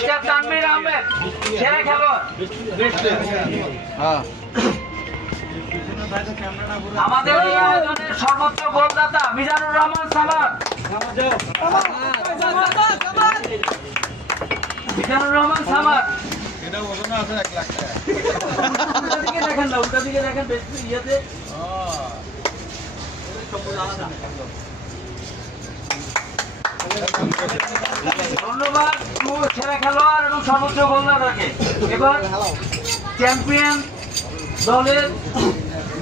Mister Tanvir Ahmed সেরা খেলোয়াড়। আমাদের এই আয়োজনের সর্বোচ্চ গোলদাতা মিজানুর রহমান সামাদ। মিজানুর রহমান সামাদ দেখেন না, উল্টা দিকে দেখেন, ইয়েতে ধন্যবাদ সেরা খেলোয়াড় এবং সর্বোচ্চ গোলদাতাকে। এবার চ্যাম্পিয়ন দলের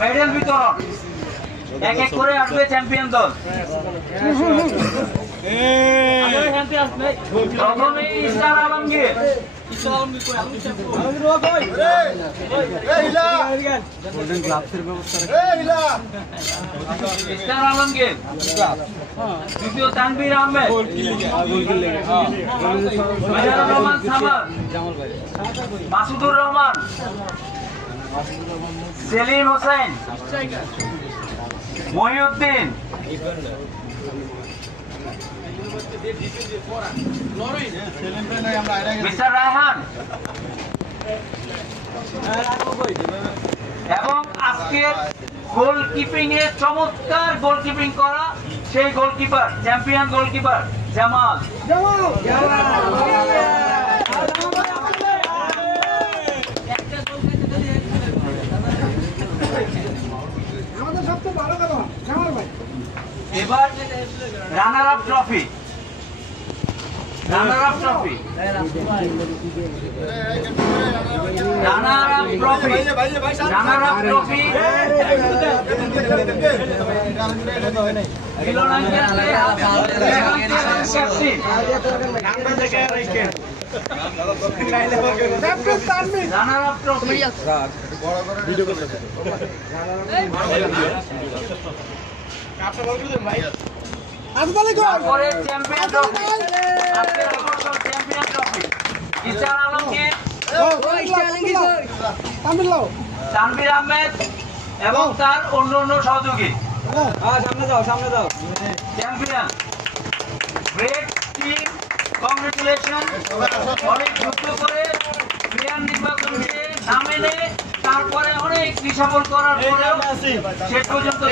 মেডেল বিতরণ, এক এক করে আসবে চ্যাম্পিয়ন দল। প্রথমেই ইসলাম আলমগীর। ইসলাম আলমগীর, দ্বিতীয় তানভীর আহমেদ, মিজানুর রহমান সামাদ, মাসুদুর রহমান, সেলিম হোসেন, মহিউদ্দিন, মিস্টার রায়হান এবং আজকের গোলকিপিং এ চমৎকার গোলকিপিং করা সেই গোলকিপার, চ্যাম্পিয়ন গোলকিপার জামাল। এবার runner up trophy, runner up trophy, runner up trophy, runner up trophy runner up trophy তারপরে champion trophy, champion trophy Islam Alamgir, Tanvir Ahmed এবং তার অন্য অন্য সহযোগী। সামনে যাও চ্যাম্পিয়ন। Great team, congratulation. অনেক যুদ্ধ করে প্লেয়ার নির্বাচনকে নামে এনে তারপরে অনেক সফল করার পরেও শেষ পর্যন্ত